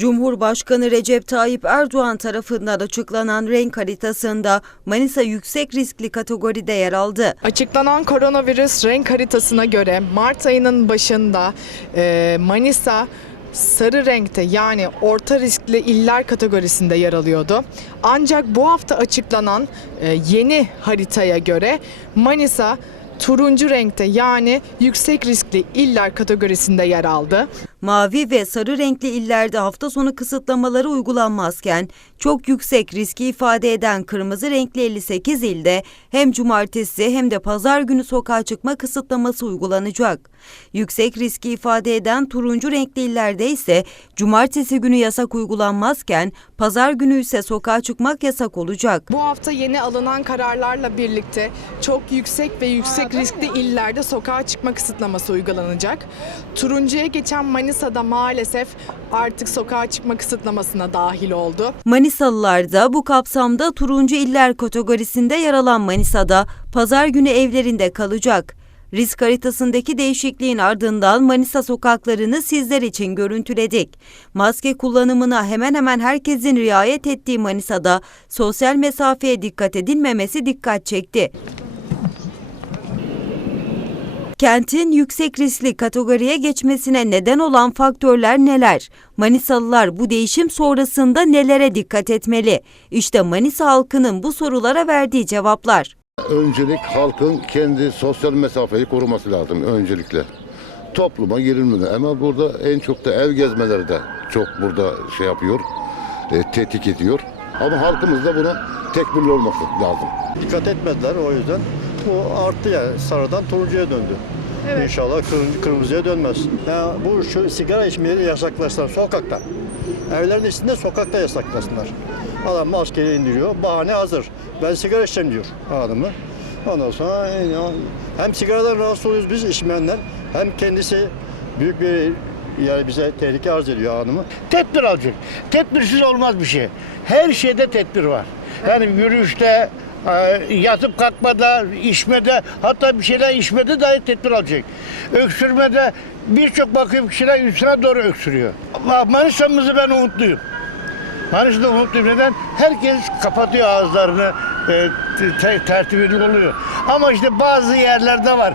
Cumhurbaşkanı Recep Tayyip Erdoğan tarafından açıklanan renk haritasında Manisa yüksek riskli kategoride yer aldı. Açıklanan koronavirüs renk haritasına göre Mart ayının başında e, Manisa sarı renkte yani orta riskli iller kategorisinde yer alıyordu. Ancak bu hafta açıklanan e, yeni haritaya göre Manisa turuncu renkte yani yüksek riskli iller kategorisinde yer aldı. Mavi ve sarı renkli illerde hafta sonu kısıtlamaları uygulanmazken çok yüksek riski ifade eden kırmızı renkli 58 ilde hem cumartesi hem de pazar günü sokağa çıkma kısıtlaması uygulanacak. Yüksek riski ifade eden turuncu renkli illerde ise cumartesi günü yasak uygulanmazken pazar günü ise sokağa çıkmak yasak olacak. Bu hafta yeni alınan kararlarla birlikte çok yüksek ve yüksek riskli illerde sokağa çıkma kısıtlaması uygulanacak. Turuncuya geçen Manisa'da maalesef artık sokağa çıkma kısıtlamasına dahil oldu. Manisalılar da bu kapsamda turuncu iller kategorisinde yer alan Manisa'da pazar günü evlerinde kalacak. Risk haritasındaki değişikliğin ardından Manisa sokaklarını sizler için görüntüledik. Maske kullanımına hemen hemen herkesin riayet ettiği Manisa'da sosyal mesafeye dikkat edilmemesi dikkat çekti. Kentin yüksek riskli kategoriye geçmesine neden olan faktörler neler? Manisalılar bu değişim sonrasında nelere dikkat etmeli? İşte Manisa halkının bu sorulara verdiği cevaplar. Öncelik halkın kendi sosyal mesafeyi koruması lazım öncelikle. Topluma girilmeden ama burada en çok da ev gezmeleri de çok burada şey yapıyor, e, tetik ediyor. Ama halkımız da buna tekbirli olması lazım. Dikkat etmediler o yüzden. Bu arttı yani sarıdan turuncuya döndü. İnşallah kırmızı, kırmızıya dönmez. Ya bu şu sigara içmeyi yasaklasınlar sokakta. Evlerin içinde sokakta yasaklasınlar. Adam maskeyi indiriyor, bahane hazır. Ben sigara içeceğim diyor adamı. Ondan sonra ya, hem sigaradan rahatsız oluyoruz biz içmeyenler hem kendisi büyük bir yani bize tehlike arz ediyor hanımı. Tedbir alacak. Tedbirsiz olmaz bir şey. Her şeyde tedbir var. Yani yürüyüşte, yatıp kalkmada, içmede, hatta bir şeyler içmede dahi tedbir alacak. Öksürmede birçok bakıyorum kişiler üstüne doğru öksürüyor. Manisa'mızı ben umutluyum. Manisa'da umutluyum. Neden? Herkes kapatıyor ağızlarını, e, te- tertibini oluyor. Ama işte bazı yerlerde var.